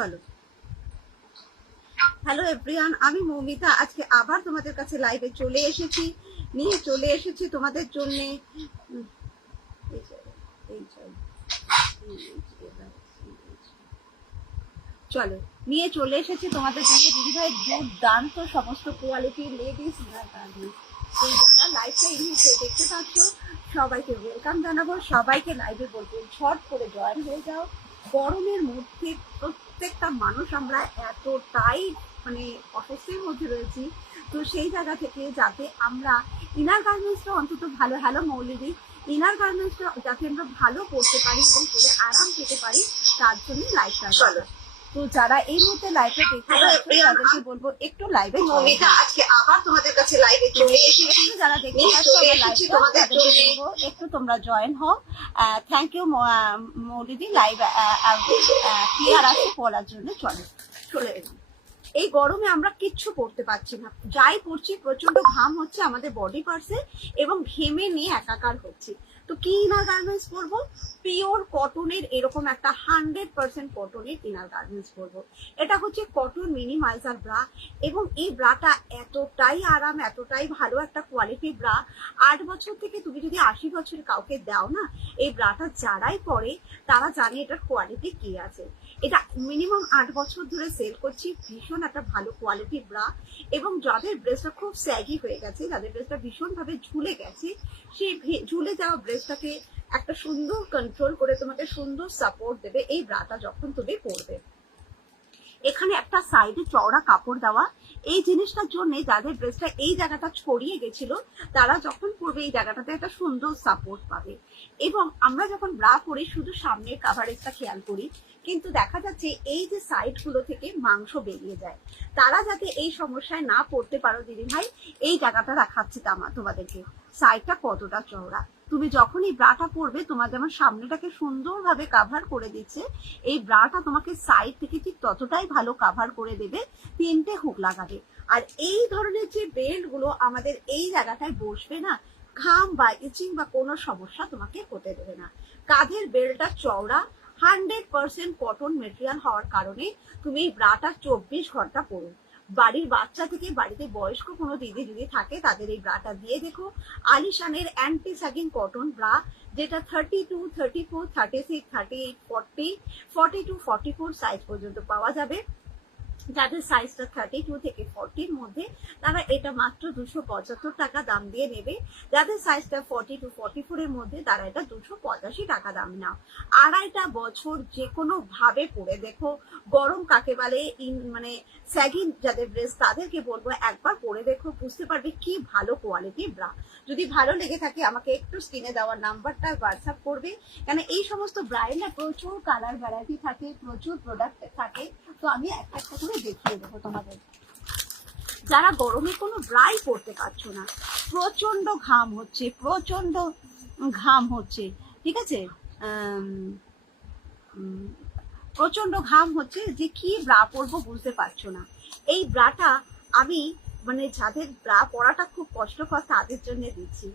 চলো। Hello everyone, আমি মৌমিতা আজকে আবার তোমাদের কাছে লাইভে চলে এসেছি তোমাদের জন্য। চলো নিয়ে চলে এসেছি তোমাদের জন্য দিদিভাই দুর্দান্ত সমস্ত কোয়ালিটি লেডিস যারা লাইভটা ইংলিশে দেখতে পাচ্ছ সবাইকে ওয়েলকাম জানাবো। সবাইকে লাইভে বলবো ঝট করে জয়েন হয়ে যাও। গরমের মধ্যে প্রত্যেকটা মানুষ আমরা এতটাই মানে অস্বস্তির মধ্যে রয়েছি, তো সেই জায়গা থেকে যাতে আমরা ইনার গার্মেন্টসটা অন্তত ভালো, হ্যালো মৌলিদি, ইনার গার্মেন্টসটা যাতে আমরা ভালো করতে পারি এবং পরে আরাম পেতে পারি তার জন্য লাইভটা চলো। তো যারা এই মুহূর্তে লাইভে দেখতে তাদেরকে বলবো একটু লাইভে মৌমিতা আজকে আবার তোমাদের কাছে লাইভে চলে এসেছি। যারা দেখতে পাচ্ছ তোমাদেরকে বলবো একটু তোমরা জয়েন হও। থ্যাংক ইউ মৌলিদি, লাইভ ক্লিয়ার আছে বলার জন্য। চলে এলাম। এই গরমে আমরা কিচ্ছু করতে পারছি না, যাই করছি প্রচন্ড ঘাম হচ্ছে আমাদের বডি পার্টসে এবং ঘেমে নিয়ে একাকার হচ্ছে। তো কি ইনার গার্মেন্টস পরবো? পিওর কটনের এরকম একটা 100% কটনের ইনার গার্মেন্টস পরবো। এটা হচ্ছে কটন মিনিমাইজার ব্রা এবং এই ব্রাটা এতটাই আরাম, এতটাই ভালো একটা কোয়ালিটির ব্রা। 8 বছর থেকে তুমি যদি 80 বছর কাউকে দাও না, এই ব্রাটা যারাই পরে তারা জানে এটার কোয়ালিটি কি আছে। এটা মিনিমাম 8 বছর ধরে সেল করছি, ভীষণ একটা ভালো কোয়ালিটির ব্রা। এবং যাদের ব্রেস্টটা খুব স্যাগি হয়ে গেছে, যাদের ব্রেস্টটা ভীষণ ভাবে ঝুলে গেছে, সেই ঝুলে যাওয়া ব্রেস্টটাকে একটা সুন্দর কন্ট্রোল করে তোমাকে সুন্দর সাপোর্ট দেবে এই ব্রাটা যখন তুমি পরবে। এখানে একটা সাইডে চওড়া কাপড় দেওয়া, এই জিনিসটার জন্য যাদের ব্রেস্টটা এই জায়গাটা ছড়িয়ে গেছিল তারা যখন পরবে এই জায়গাটাতে একটা সুন্দর সাপোর্ট পাবে। এবং আমরা যখন ব্রা পরি শুধু সামনের কাভারেজটা খেয়াল করি, কিন্তু দেখা যাচ্ছে এই যে সাইড গুলো থেকে মাংস বেরিয়ে যায়। তারা যাতে এই সমস্যায় না পড়তে পারো দিদি ভাই, এই জায়গাটা দেখাচ্ছি তোমাদেরকে সাইডটা কতটা চওড়া। তুমি যখনই ব্রাটা পরবে তোমার যেমন সামনেটাকে সুন্দরভাবে কাভার করে দিচ্ছে, এই ব্রাটা তোমাকে সাইড থেকে ঠিক ততটাই ভালো কাভার করে দেবে। 3টে হুক লাগাবে। আর এই ধরনের যে বেল্ট গুলো আমাদের এই জায়গাটায় বসবে না, ঘাম বা ইচিং বা কোনো সমস্যা তোমাকে হতে দেবে না। কাঁধের বেল্টটা চওড়া, 100% কটন মেটেরিয়াল হওয়ার কারণে তুমি এই ব্রাটা 24 ঘন্টা পরো। বাড়ির বাচ্চা থেকে বাড়িতে বয়স্ক কোনো দিদি যদি থাকে তাদের এই ব্রাটা দিয়ে দেখো। আলিশানের অ্যান্টি স্যাগিং কটন ব্রা, যেটা 32, 34, 36, 38, 40, 42, 44 সাইজ পর্যন্ত পাওয়া যাবে। যাদের সাইজটা 32 থেকে 40-র মধ্যে তারা এটা মাত্র 275 টাকা দাম দিয়ে নেবে। যাদের সাইজটা 40 to 44-এর মধ্যে তারা এটা 285 টাকা দাম নাও। 2.5 বছর যে কোনো ভাবে পরে দেখো। গরম কাকে বলে, মানে স্যাগিং যাদের ব্রেস্ট তাদেরকে বলবো একবার পরে দেখো, বুঝতে পারবে কি ভালো কোয়ালিটির ব্রা। যদি ভালো লেগে থাকে আমাকে একটু স্ক্রিনে দেওয়ার নাম্বারটা হোয়াটসঅ্যাপ করবে, কেন এই সমস্ত ব্রায়ের না প্রচুর কালার ভ্যারাইটি থাকে, প্রচুর প্রোডাক্ট থাকে। তো আমি একটা একটা করে দেখিয়ে দেবো তোমাদের। যারা গরমে কোনো ব্রাই পরতে পারছো না, প্রচন্ড ঘাম হচ্ছে, ঠিক আছে, প্রচন্ড ঘাম হচ্ছে, যে কি ব্রা পরবো বুঝতে পারছো না, এই ব্রাটা আমি মানে যাদের ব্রা পরাটা খুব কষ্টকর তাদের জন্য দিচ্ছি।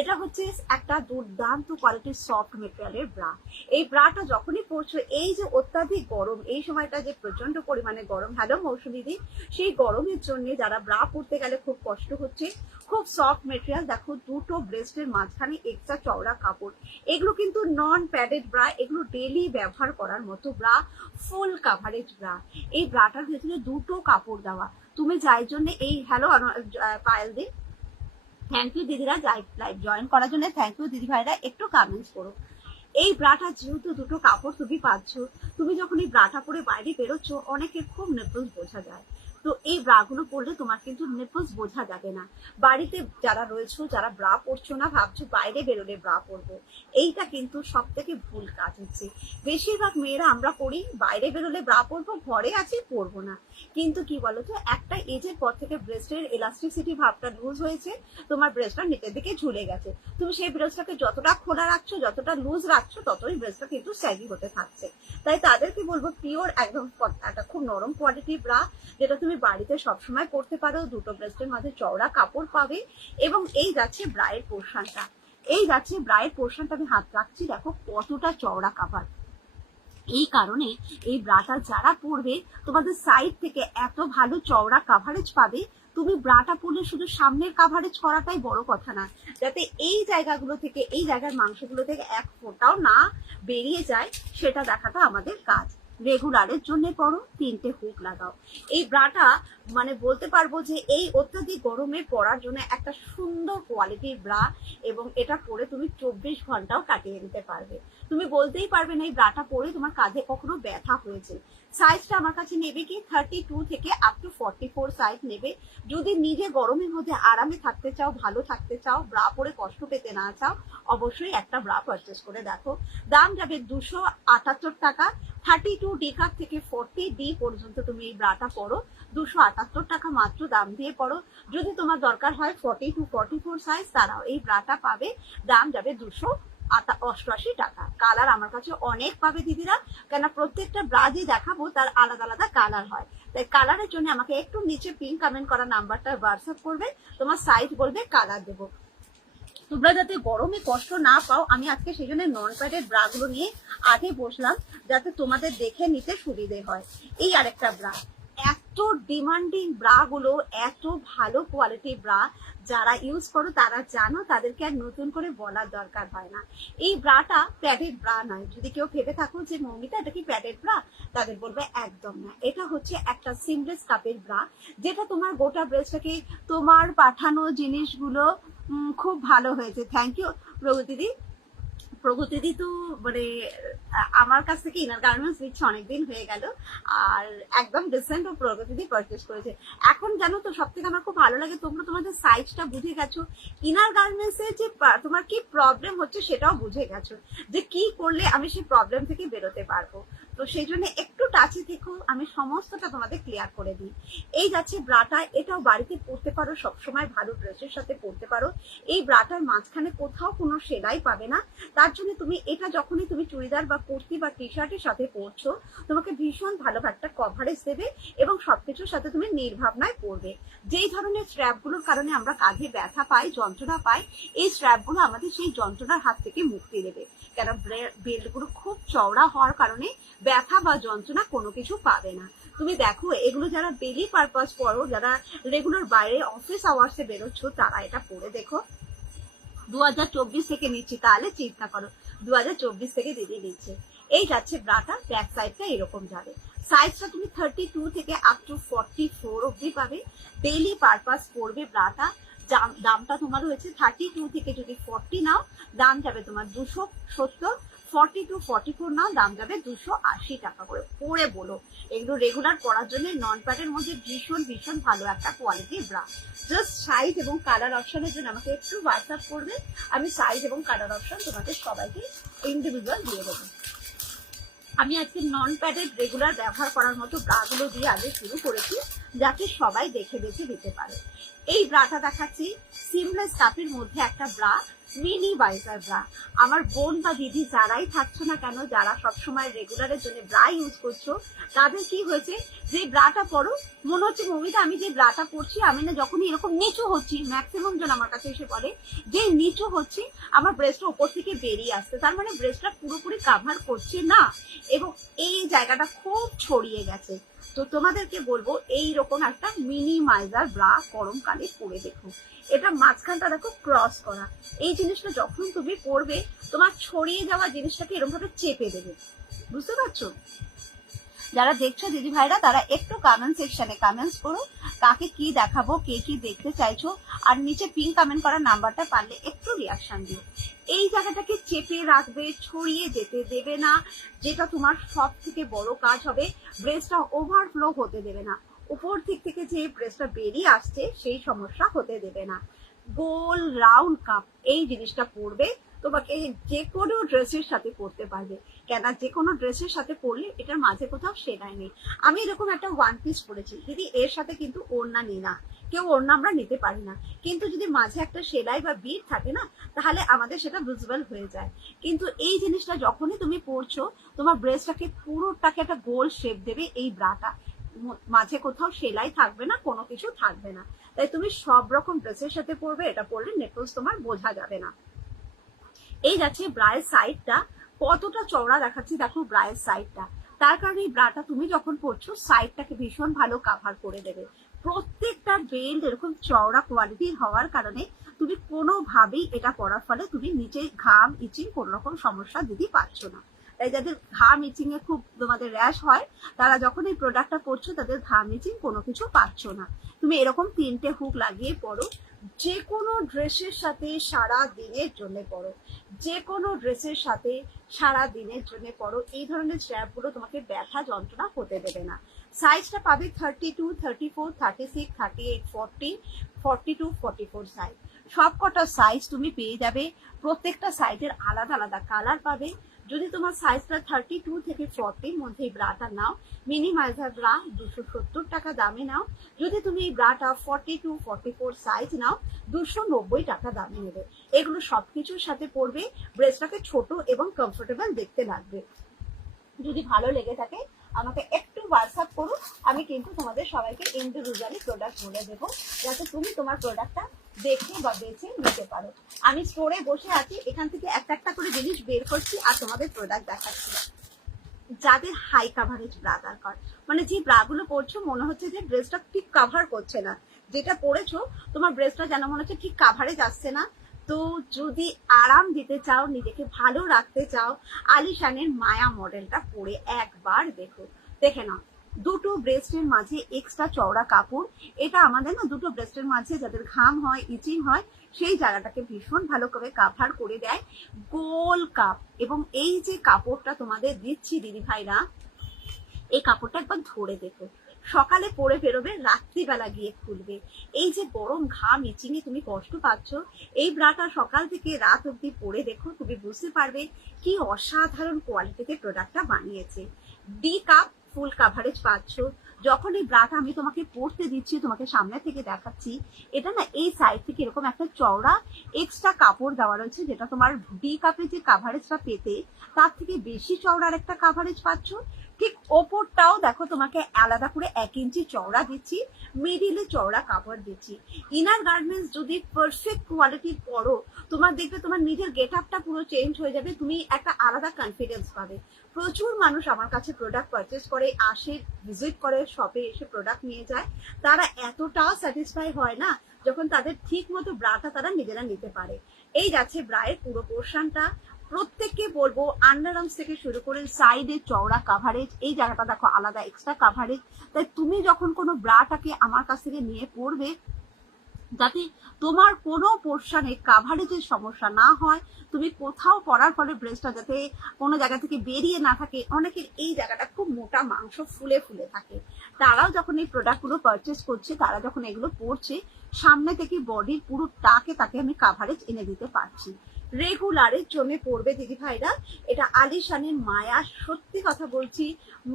এটা হচ্ছে একটা দুর্দান্ত কোয়ালিটির সফট মেটেরিয়ালের ব্রা। এই ব্রাটা যখনই পরছো, এই যে অত্যাধিক গরম, এই সময়টা যে প্রচন্ড পরিমাণে গরম, হ্যালো মৌসুমীদি, সেই গরমের জন্য যারা ব্রা পরতে গেলে খুব কষ্ট হচ্ছে, খুব সফট মেটেরিয়াল। দেখো দুটো ব্রেস্টের মাঝখানে এক্সট্রা চওড়া কাপড়, এগুলো কিন্তু নন প্যাডেড ব্রা, এগুলো ডেলি ব্যবহার করার মতো ব্রা, ফুল কাভারেজ ব্রা। এই ব্রাটার ভেতরে দুটো কাপড় দেওয়া। তুমি যাই জন্য এই hello Payel di, thank you দিদিরা লাইভ জয়েন করার জন্য, থ্যাংক ইউ দিদি ভাইরা, একটু কমেন্টস করো। এই ব্রাটা যেহেতু দুটো কাপড় তুমি পাচ্ছ, তুমি যখন এই ব্রাটা পরে বাইরে বেরোচ্ছ অনেকের খুব নিপলস বোঝা যায়। তো এই ব্রাগুলো পরলে তোমার কিন্তু নিপলস বোঝা যাবে না। বাড়িতে যারা রয়েছো, যারা ব্রা পরছো না, ভাবছো বাইরে বেরোলে ব্রা পরবো, এইটা কিন্তু সব থেকে ভুল কাজ হচ্ছে। বেশিরভাগ মেয়েরা আমরা করি বাইরে বেরোলে ব্রা পরবো, ঘরে আছি পরবো না। কিন্তু কি বলতো, একটা এজের পর থেকে ব্রেস্টের এলাস্টিসিটি ভাবটা লুজ হয়েছে, তোমার ব্রেস্টটা নিচের দিকে ঝুলে গেছে। তুমি সেই ব্রেস্টটাকে যতটা খোলা রাখছো, যতটা লুজ রাখছো, ততই ব্রেস্টটা কিন্তু স্যাগি হতে থাকছে। তাই তাদেরকে বলবো পিওর একদম একটা খুব নরম কোয়ালিটির ব্রা, যেটা তুমি বাড়িতে সবসময় পরতে পারো। দুটো ব্রেস্টের মাঝে চওড়া কাপড় পাবে। এবং এই যাচ্ছে ব্রায়ের পোর্শনটা, আমি হাত রাখছি, দেখো কতটা চওড়া কাভার। এই কারণে এই ব্রাটা যারা পরবে তোমাদের সাইড থেকে এত ভালো চওড়া কাভারেজ পাবে। তুমি ব্রাটা পরলে শুধু সামনের কাভারেজ করাটাই বড় কথা না, যাতে এই জায়গাগুলো থেকে, এই জায়গার মাংসগুলো থেকে এক ফোঁটাও না বেরিয়ে যায় সেটা দেখাটা আমাদের কাজ। রেগুলারের জন্য পরো, 3টে হুক লাগাও। এই ব্রাটা মানে বলতে পারবো যে এই অত্যাধিক গরমে পরার জন্য একটা সুন্দর কোয়ালিটির ব্রা, এবং এটা পরে তুমি 24 ঘন্টাও কাটিয়ে নিতে পারবে। তুমি বলতেই পারবে না এই ব্রাটা পরে তোমার কাঁধে কখনো ব্যথা হয়েছে। সাইজটা আমার কাছে নেবে কি 32 থেকে আপ টু 44 সাইজ নেবে। যদি নিজে গরমের মধ্যে আরামে থাকতে চাও, ভালো থাকতে চাও, ব্রা পরে কষ্ট পেতে না চাও, অবশ্যই একটা ব্রা পারচেস করে দেখো। দাম যাবে 278 টাকা। 32 ডি কাপ থেকে 40 ডি পর্যন্ত তুমি এই ব্রাটা পরো, 278 টাকা মাত্র দাম দিয়ে পড়ো। যদি তোমার দরকার হয় 40 টু 44 সাইজ, তারাও এই ব্রাটা পাবে। দাম যাবে 288 টাকা। কালার আমার কাছে অনেক পাবে দিদিরা, কেন প্রত্যেকটা ব্রা যে দেখাবো তার আলাদা আলাদা কালার হয়। তাই কালারের জন্য আমাকে একটু নিচে পিন কমেন্ট করা নাম্বারটা হোয়াটসঅ্যাপ করবে, তোমার সাইজ বলবে, কালার দেবো। তোমরা যাতে গরমে কষ্ট না পাও, আমি আজকে সেই জন্য নন প্যাডেড ব্রা গুলো নিয়ে আগে বসলাম, যাতে তোমাদের দেখে নিতে সুবিধে হয়। এই আরেকটা ব্রা, এত ডিমান্ডিং ব্রা গুলো, এত ভালো কোয়ালিটির ব্রা, যারা ইউজ করো তারা জানো, তাদেরকে আর নতুন করে বলার দরকার হয় না। এই ব্রাটা প্যাডেড ব্রা নয়। যদি কেউ ভেবে থাকো যে মৌমিতা এটা কি প্যাডেড ব্রা, তাদের বলবে একদম না। এটা হচ্ছে একটা সিমলেস কাপের ব্রা, যেটা তোমার গোটা ব্রেস্টটাকে, তোমার পাঠানো জিনিসগুলো খুব ভালো হয়েছে। Thank you প্রগতিদি। প্রগতিদি তো মানে আমার কাছ থেকে ইনার গার্মেন্টস দিচ্ছে অনেকদিন হয়ে গেল, আর একদম রিসেন্ট ও প্রগতিদি পারচেস করেছে। এখন জানো তো সব থেকে আমার খুব ভালো লাগে, তোমরা তোমাদের সাইজটা বুঝে গেছো, ইনার গার্মেন্টস এর যে তোমার কি প্রবলেম হচ্ছে সেটাও বুঝে গেছো, যে কি করলে আমি সেই প্রবলেম থেকে বেরোতে পারবো। তো সেই জন্য একটু টাচে থেকো, আমি সমস্তটা তোমাদের ক্লিয়ার করে দিই। এই যাচ্ছে ব্রাটা, এটাও বাড়িতে পরতে পারো, সবসময় ভালো ড্রেসের সাথে পরতে পারো। এই ব্রাটার মাঝখানে কোথাও কোনো সেলাই পাবে না। তার জন্য তুমি এটা যখনই তুমি চুড়িদার বা কুর্তি বা টি শার্টের সাথে পরছো, তোমাকে ভীষণ ভালো একটা কভারেজ দেবে, এবং সবকিছুর সাথে তুমি নির্ভাবনায় পরবে। যেই ধরনের স্ট্র্যাপ গুলোর কারণে আমরা কাঁধে ব্যথা পাই, যন্ত্রণা পাই, এই স্ট্র্যাপ গুলো আমাদের সেই যন্ত্রণার হাত থেকে মুক্তি দেবে। কেন বেল্ট গুলো খুব চওড়া হওয়ার কারণে ব্যথা বা যন্ত্রণা কোনো কিছু পাবে না। তুমি দেখো, এগুলো যারা ডেলি পারপাস পরো, যারা রেগুলার বাইরে অফিস আওয়ার্সে বেরোচ্ছ, তারা এটা পরে দেখো। 2024 থেকে নিচ্ছি, তাহলে চিন্তা করো, 2024 থেকে দিদি নিচ্ছে। এই যাচ্ছে ব্রাটা, ব্যাক সাইডটা এরকম যাবে। সাইজটা তুমি 32 থেকে আপ টু 44 অব্দি পাবে। ডেইলি পারপাস পড়বে ব্রাটা। দামটা তোমার হয়েছে 32 থেকে যদি 40 নাও, দাম যাবে তোমার 270। 40 টু 44 নাও, দাম যাবে 280 টাকা করে। পরে বলো, এগুলো রেগুলার পরার জন্য নন প্যাডের মধ্যে ভীষণ ভীষণ ভালো একটা কোয়ালিটির ব্রা। জাস্ট সাইজ এবং কালার অপশনের জন্য আমাকে একটু হোয়াটসঅ্যাপ করবে, আমি সাইজ এবং কালার অপশন তোমাদের সবাইকে ইন্ডিভিজুয়াল দিয়ে দেবো। আমি আজকে নন প্যাডেড রেগুলার ব্যবহার করার মতো ব্রাগুলো দিয়ে আগে শুরু করেছি, যাতে সবাই দেখে দেখে দিতে পারে। এই ব্রাটা দেখাচ্ছি, সিমলেস কাপের মধ্যে একটা ব্রা, মিনি বাইজার ব্রা। আমার বোন বা দিদি যারাই থাকছো না কেন, যারা সবসময় রেগুলারের জন্য ব্রা ইউজ করছো, তাদের কি হয়েছে, যে ব্রাটা পরো, মনে হচ্ছে মমিতা আমি যে ব্রাটা পরছি, আমি না যখনই এরকম নিচু হচ্ছি, ম্যাক্সিমাম জন আমার কাছে এসে বলে যে নিচু হচ্ছি, আমার ব্রেস্টটা উপর থেকে বেরিয়ে আসছে, তার মানে ব্রেস্টটা পুরোপুরি কাভার করছে না, এবং এই জায়গাটা খুব ছড়িয়ে গেছে। তো তোমাদেরকে বলবো, এইরকম একটা মিনিমাইজার ব্রা গরমকালে পরে দেখো। এটা মাঝখানটা দেখো ক্রস করা, এই জিনিসটা যখন তুমি পরবে, তোমার ছড়িয়ে যাওয়া জিনিসটাকে এরকম ভাবে চেপে দেবে। বুঝতে পারছো? যারা দেখছো দিদি ভাইরা, তারা একটু কমেন্ট সেকশনে কমেন্টস করো, কাকে কি দেখাবো, কে কি দেখতে চাইছো, আর নিচে পিন কমেন্ট করার নাম্বারটা পারলে একটু রিয়াকশন দিও। এই জায়গাটাকে চেপে রাখবে, ছড়িয়ে যেতে দেবে না, যেটা তোমার সব থেকে বড় কাজ হবে। ব্রেস্টটা ওভারফ্লো হতে দেবে না, উপর দিক থেকে যে ব্রেস্টটা বেরিয়ে আসছে সেই সমস্যা হতে দেবে না। গোল রাউন্ড কাপ, এই জিনিসটা পরবে, তোমাকে যে কোনো ড্রেসের সাথে পরতে পারবে। কেন, যে কোনো ড্রেসের সাথে পরলে এটার মাঝে কোথাও সেলাই নেই। আমি এরকম একটা ওয়ান পিস পরেছি দিদি, এর সাথে কিন্তু ওড়না নিই না, কেউ ওড়না আমরা নিতে পারি না, কিন্তু যদি মাঝে একটা সেলাই বা বিট থাকে না, তাহলে আমাদের সেটা ভিজিবল হয়ে যায়। কিন্তু এই জিনিসটা যখনই তুমি পরছো, তোমার ব্রেস্টটাকে পুরোটাকে একটা গোল শেপ দেবে এই ব্রাটা, মাঝে কোথাও সেলাই থাকবে না, কোনো কিছু থাকবে না। তাই তুমি সব রকম ড্রেসের সাথে পরবে, এটা পরলে নেকলেস তোমার বোঝা যাবে না। এই যাচ্ছে ব্রায়ের সাইডটা, কতটা চওড়া দেখাচ্ছি দেখো ব্রায়ের সাইডটা। তার কারণে এই ব্রাটা তুমি যখন পরছো সাইডটাকে ভীষণ ভালো কাভার করে দেবে। প্রত্যেকটা বেল্ট এরকম চওড়া কোয়ালিটির হওয়ার কারণে তুমি কোনোভাবেই এটা পরার ফলে তুমি নিচে ঘাম ইচিং কোনো রকম সমস্যা দিদি পাচ্ছ না। তাই যাদের ঘাম ইচিং এ খুব তোমাদের র্যাশ হয় তারা যখন এই প্রোডাক্টটা পরছো তাদের ঘাম ইচিং কোনো কিছু পাচ্ছ না। তুমি এরকম 3টে হুক লাগিয়ে পরো, যে কোনো ড্রেসের সাথে সারা দিনের জন্য পরো, যে কোনো ড্রেসের সাথে সারা দিনের জন্য পরো। এই ধরনের স্ট্র্যাপগুলো তোমাকে ব্যথা যন্ত্রণা হতে দেবে না। সাইজটা পাবে 32, 34, 36, 38, 40, 42, 44 সাইজ। সব কটা সাইজ তুমি পেয়ে যাবে। প্রত্যেকটা সাইজের আলাদা আলাদা কালার পাবে। যদি তোমার সাইজটা 32 থেকে 40 মধ্যে এই ব্রাটা নাও, মিনিমাইজার ব্রা 270 টাকা দামে নাও। যদি তুমি এই ব্রাটা 42, 44 সাইজ নাও 290 টাকা দামে নেবে। এগুলো সবকিছুর সাথে পরবে, ড্রেসটাকে ছোট এবং কমফোর্টেবল দেখতে লাগবে। যদি ভালো লেগে থাকে আমাকে একটু হোয়াটসঅ্যাপ করুন, আমি কিন্তু তোমাদের সবাইকে ইন্ডিভিজুয়ালি প্রোডাক্ট বলে দেবো যাতে তুমি তোমার প্রোডাক্টটা দেখে বা বেছে নিতে পারো। আমি স্টোরে বসে আছি, এখান থেকে একটা একটা করে জিনিস বের করছি আর তোমাদের প্রোডাক্ট দেখাচ্ছি। যাদের হাই কাভারেজ ব্রা দরকার, মানে যে ব্রাগুলো পরছো মনে হচ্ছে যে ড্রেসটা ঠিক কাভার করছে না, যেটা পরেছো তোমার ড্রেসটা যেন মনে হচ্ছে ঠিক কাভারেজ আসছে না, তো যদি আরাম দিতে চাও, নিজেকে ভালো রাখতে চাও, আলিশানের মায়া মডেলটা পরে একবার দেখো, দেখে নাও। দুটো ব্রেস্টের মাঝে এক্সট্রা চওড়া কাপড়, এটা আমাদের না দুটো ব্রেস্টের মাঝে যাদের ঘাম হয় ইচিং হয় সেই জায়গাটাকে ভীষণ ভালো করে কাভার করে দেয়। গোল কাপ, এবং এই যে কাপড়টা তোমাদের দিচ্ছি দিদি ভাইরা, এই কাপড়টা একবার ধরে দেখো। সকালে পরে বেরোবে, রাত্রিবেলা গিয়ে খুলবে। এই যে গরম ঘাম ইচিংয়ে তুমি কষ্ট পাচ্ছ, এই ব্রাটা সকাল থেকে রাত অব্দি পরে দেখো, তুমি বুঝতে পারবে কি অসাধারণ কোয়ালিটিতে প্রোডাক্টটা বানিয়েছে। ডি কাপ ফুল কাভারেজ পাচ্ছ। যখন এই ব্রাটা আমি তোমাকে পরতে দিচ্ছি, তোমাকে সামনে থেকে দেখাচ্ছি, এটা না এই সাইড থেকে এরকম একটা চওড়া এক্সট্রা কাপড় দেওয়া রয়েছে, যেটা তোমার ডি কাপে যে কাভারেজটা পেতে তার থেকে বেশি চওড়ার একটা কাভারেজ পাচ্ছ। ঠিক ওপরটাও দেখো তোমাকে আলাদা করে 1 ইঞ্চি চওড়া দিচ্ছি, মিডিলে চওড়া কাপড় দিচ্ছি। ইনার গার্মেন্টস যদি পারফেক্ট কোয়ালিটির পরো, তোমার দেখবে তোমার নিজের গেট আপটা পুরো চেঞ্জ হয়ে যাবে, তুমি একটা আলাদা কনফিডেন্স পাবে। প্রচুর মানুষ আমার কাছে প্রোডাক্ট পারচেস করে, আসে, ভিজিট করে, শপে এসে প্রোডাক্ট নিয়ে যায়। তারা এতটাও স্যাটিসফাই হয় না যখন তাদের ঠিক মতো ব্রাটা তারা নিজেরা নিতে পারে। এই যাচ্ছে ব্রায়ের পুরো পোর্শনটা। প্রত্যেককে বলবো আন্ডার আর্মস থেকে শুরু করে সাইডে চওড়া কাভারেজ, এই জায়গাটা দেখো আলাদা এক্সট্রা কাভারেজ। তাই তুমি যখন কোনো ব্রাটাকে আমার কাছ থেকে নিয়ে পড়বে, যাতে তোমার কোনো পোর্শনে কাভারেজের সমস্যা না হয়, তুমি কোথাও পরার ফলে ড্রেসটা যাতে কোনো জায়গা থেকে বেরিয়ে না থাকে। অনেকের এই জায়গাটা খুব মোটা মাংস ফুলে ফুলে থাকে, তারাও যখন এই প্রোডাক্টগুলো পারচেস করছে, তারা যখন এগুলো পরছে, সামনে থেকে বডির পুরো টাকে তাকে আমি কাভারেজ এনে দিতে পারছি। রেগুলারের জন্য পড়বে দিদি ভাইরা, এটা আলিশানের মায়া, সত্যি কথা বলছি,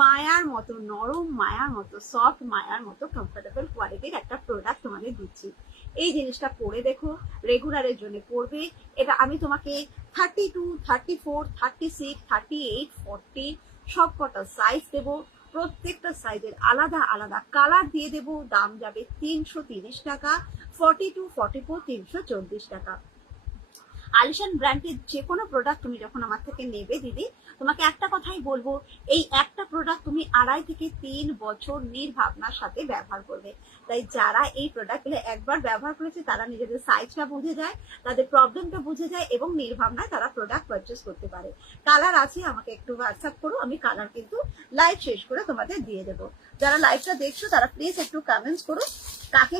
মায়ার মতো নরম, মায়ার মতো সফট, মায়ার মতো কমফোর্টেবল কোয়ালিটির একটা প্রোডাক্ট তোমাদের দিচ্ছি। এই জিনিসটা পরে দেখো, রেগুলারের জন্য পড়বে। এটা আমি তোমাকে 32, 34, 36, 38, 40 সব কটা সাইজ দেবো। প্রত্যেকটা সাইজের আলাদা আলাদা কালার দিয়ে দেবো। দাম যাবে 330 টাকা, 42, 44, 340 টাকা। আলিশান ব্র্যান্ডের যে কোনো প্রোডাক্ট তুমি যখন আমার থেকে নেবে দিদি, তোমাকে একটা কথাই বলবো, এই একটা প্রোডাক্ট তুমি 2.5 থেকে 3 বছর নির্ভাবনার সাথে ব্যবহার করবে। তাই যারা এই প্রোডাক্টগুলো একবার ব্যবহার করেছে তারা নিজেদের সাইজটা বুঝে যায়, তাদের প্রবলেমটা বুঝে যায়, এবং নির্ভাবনায় তারা প্রোডাক্ট পারচেস করতে পারে। কালার আছে, আমাকে একটু হোয়াটসঅ্যাপ করো, আমি কালার কিন্তু লাইভ শেষ করে তোমাদের দিয়ে দেবো। যারা লাইভটা দেখছো তারা প্লিজ একটু কমেন্টস করো কাকে